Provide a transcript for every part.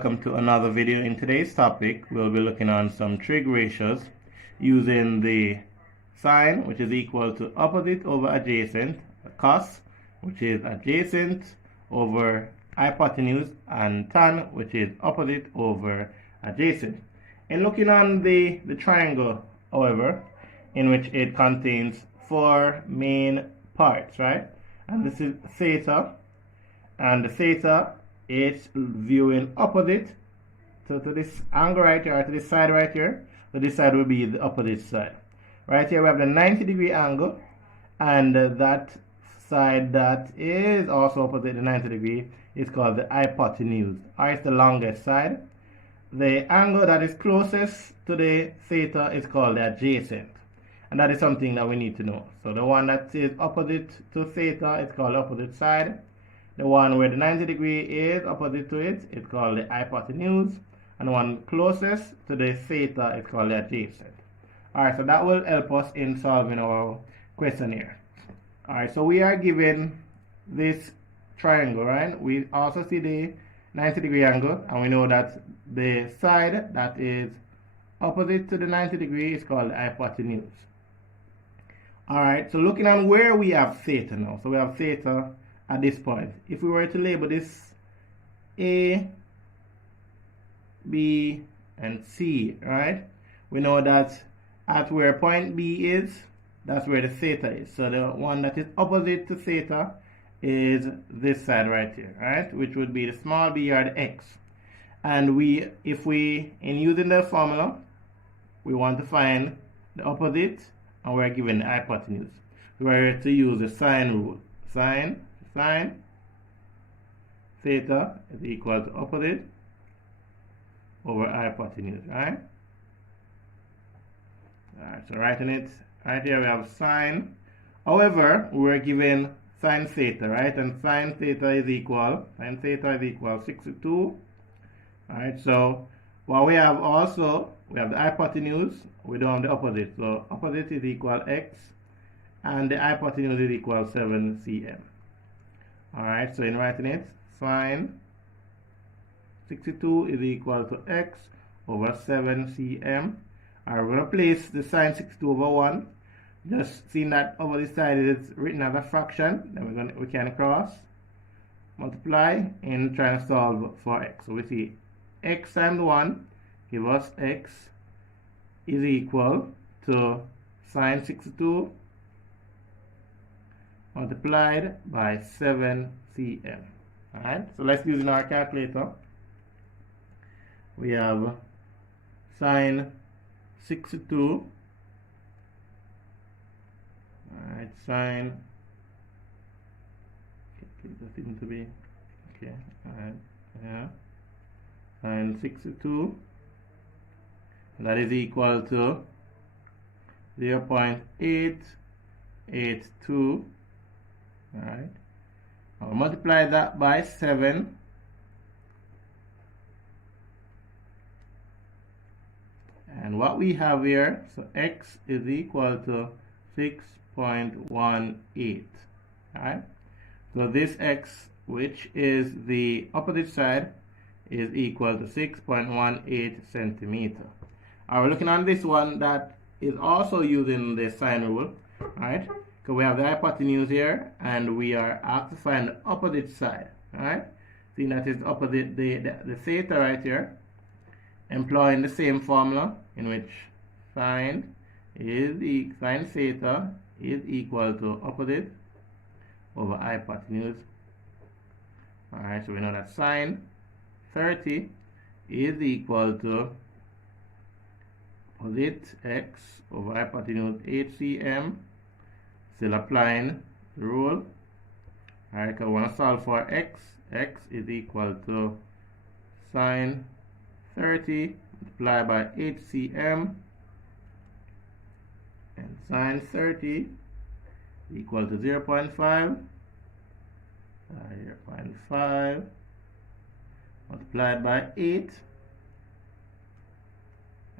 welcome to another video. In today's topic, we'll be looking on some trig ratios using the sine, which is equal to opposite over adjacent, cos, which is adjacent over hypotenuse, and tan, which is opposite over adjacent. In looking on the triangle, however, in which it contains four main parts, right? And this is theta, and the theta is viewing opposite to this angle right here, or to this side right here. So this side will be the opposite side. Right here we have the 90-degree angle, and that side that is also opposite the 90 degree is called the hypotenuse, or it's the longest side. The angle that is closest to the theta is called the adjacent, and that is something that we need to know. So the one that is opposite to theta is called the opposite side. The one where the 90 degree is opposite to it is called the hypotenuse, and the one closest to the theta is called the adjacent. Alright, so that will help us in solving our question here. Alright, so we are given this triangle, right? We also see the 90-degree angle, and we know that the side that is opposite to the 90 degree is called the hypotenuse. Alright, so looking at where we have theta now. So we have theta at this point. If we were to label this A, B, and C, right? We know that at where point B is, that's where the theta is. So the one that is opposite to theta is this side right here, right? Which would be the small b or the x. And if we, in using the formula, we want to find the opposite, and we're given the hypotenuse. We're to use the sine rule. Sine theta is equal to opposite over hypotenuse, right? Alright, so writing it right here we have sine. However, we're given sine theta, right? And sine theta is equal 62. Alright, so what we have also, we have the hypotenuse, we don't have the opposite. So opposite is equal x, and the hypotenuse is equal 7 cm. Alright, so in writing it, sine 62 is equal to x over 7 cm. Alright, we're going to place the sine 62 over 1. Just seeing that over this side is written as a fraction, then we can cross, multiply, and try to solve for x. So we see x times 1 give us x is equal to sine 62 multiplied by 7 cm. Alright, so let's use in our calculator. We have sine 62. Alright, sine. That seems to be okay. Alright, yeah. Sine 62. That is equal to 0.882. Alright. I'll multiply that by 7. And what we have here, so x is equal to 6.18. Alright. So this x, which is the opposite side, is equal to 6.18 centimeter. We're looking on this one that is also using the sine rule. Alright. So we have the hypotenuse here, and we are asked to find the opposite side. Alright. See that is opposite the theta right here, employing the same formula in which sine theta is equal to opposite over hypotenuse. Alright, so we know that sine 30 is equal to opposite x over hypotenuse 8 cm. Still applying the rule. Alright, I want to solve for x. X is equal to sine 30 multiplied by 8 cm, and sine 30 equal to 0.5 multiplied by 8,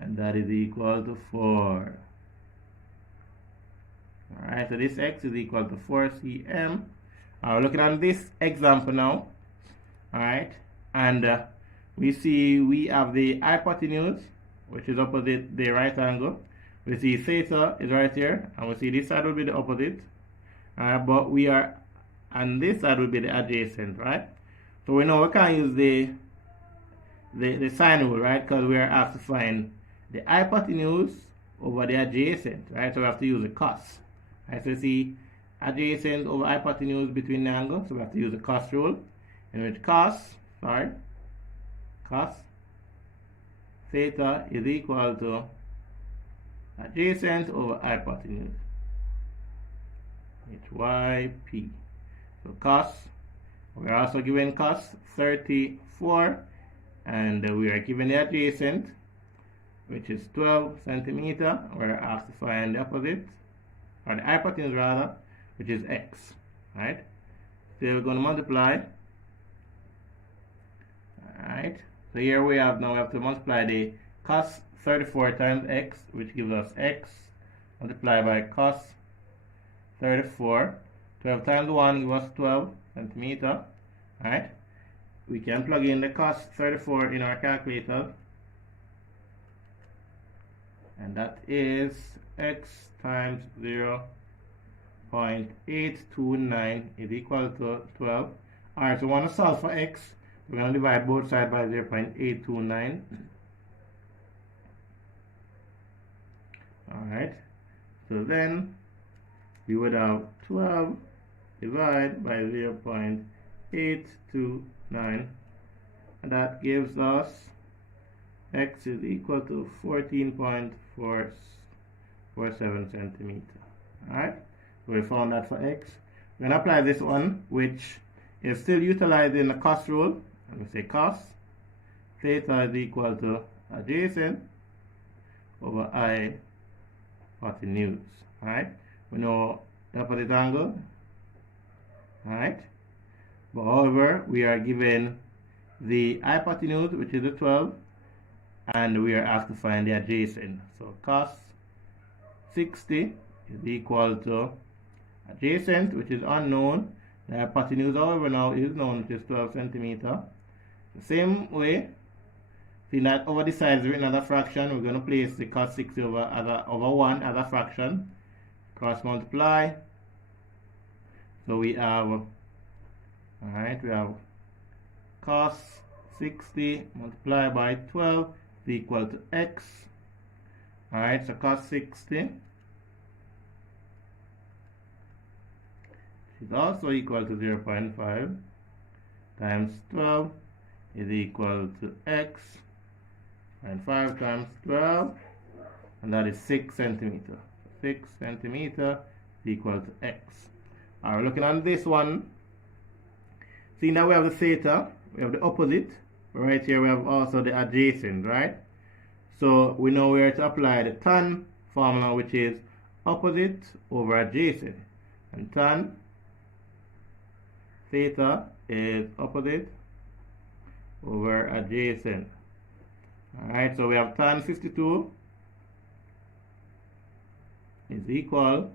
and that is equal to 4. Alright, so this x is equal to 4 cm. We're looking at this example now. Alright, and we see we have the hypotenuse, which is opposite the right angle. We see theta is right here, and we see this side will be the opposite. But we are, and this side will be the adjacent, right? So we know we can use the sine rule, right? Because we are asked to find the hypotenuse over the adjacent, right? So we have to use the cos. Right? So you see adjacent over hypotenuse between the angles, so we have to use the cos rule, in which cos theta is equal to adjacent over hypotenuse, HYP. So cos, we are also given cos 34, and we are given the adjacent, which is 12 centimeter. We're asked to find the opposite, or the hypotenuse rather, which is x, right? So we're going to multiply. Alright, so here we have to multiply the cos 34 times x, which gives us x multiplied by cos 34. 12 times 1 gives us 12 centimeter. Alright, we can plug in the cos 34 in our calculator, and that is x times 0.829 is equal to 12. Alright, so we want to solve for x. We're going to divide both sides by 0.829. Alright, so then we would have 12 divided by 0.829, and that gives us x is equal to 14.447 centimeter. Alright, so we found that for x. We're going to apply this one, which is still utilizing the cos rule. And we say cos theta is equal to adjacent over hypotenuse. Alright, we know the opposite angle. Alright, but however, we are given the hypotenuse, which is the 12, and we are asked to find the adjacent. So cos 60 is equal to adjacent, which is unknown. The hypotenuse, however, now is known, which is 12 centimeter. The same way, see that over the side is written as a fraction. We're going to place the cos 60 over 1 as a fraction. Cross multiply. So we have, alright, we have cos 60 multiplied by 12 is equal to x. Alright, so cos 60 is also equal to 0.5 times 12 is equal to x, and 5 times 12, and that is 6 centimeter. 6 centimeter is equal to x. Alright, looking at this one, see now we have the theta, we have the opposite, right here we have also the adjacent, right? So we know where to apply the tan formula, which is opposite over adjacent, and tan theta is opposite over adjacent. Alright, so we have tan 52 is equal,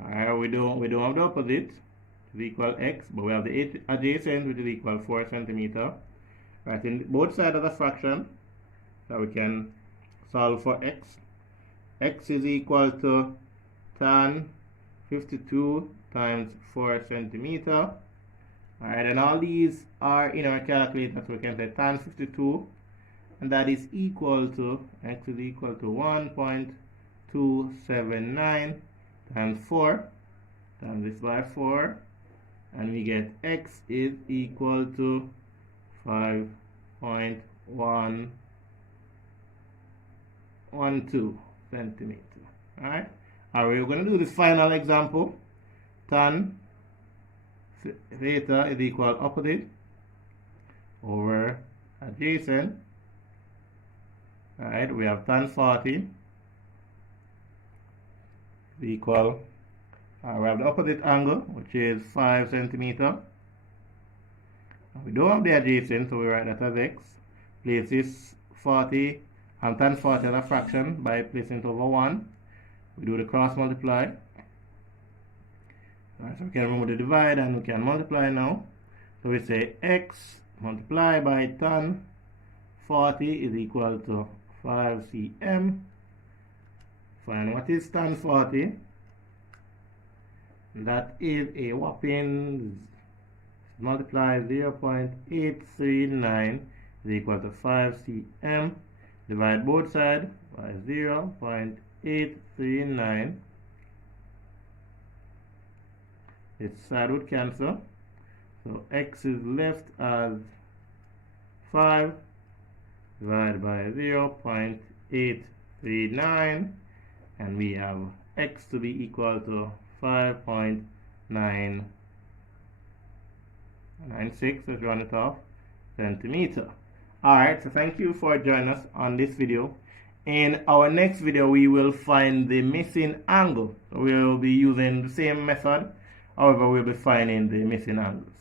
alright, we don't have the opposite, is equal x, but we have the adjacent, which is equal 4 centimeter. Right, in both sides of the fraction, so we can solve for x. X is equal to tan 52 times 4 centimeter. Alright, and all these are in our calculator, so we can say tan 52, and that is equal to, x is equal to 1.279 times 4, times this by 4, and we get x is equal to 5.112 centimeter. Alright, we're going to do this final example. Tan theta is equal opposite over adjacent. Alright, we have tan 40 is equal, we have the opposite angle, which is 5 centimeter. We don't have the adjacent, so we write that as x. Place this 40 and tan 40 as a fraction by placing it over 1. We do the cross multiply. Alright, so we can remove the divide and we can multiply now. So we say x multiplied by tan 40 is equal to 5 cm. Find what is tan 40. That is a whopping, multiply 0.839 is equal to 5 cm. Divide both sides by 0.839. This side would cancel. So x is left as 5 divided by 0.839, and we have x to be equal to 5.996, let's run it off, centimeter. Alright, so thank you for joining us on this video. In our next video, we will find the missing angle. So we will be using the same method, however, we'll be finding the missing angles.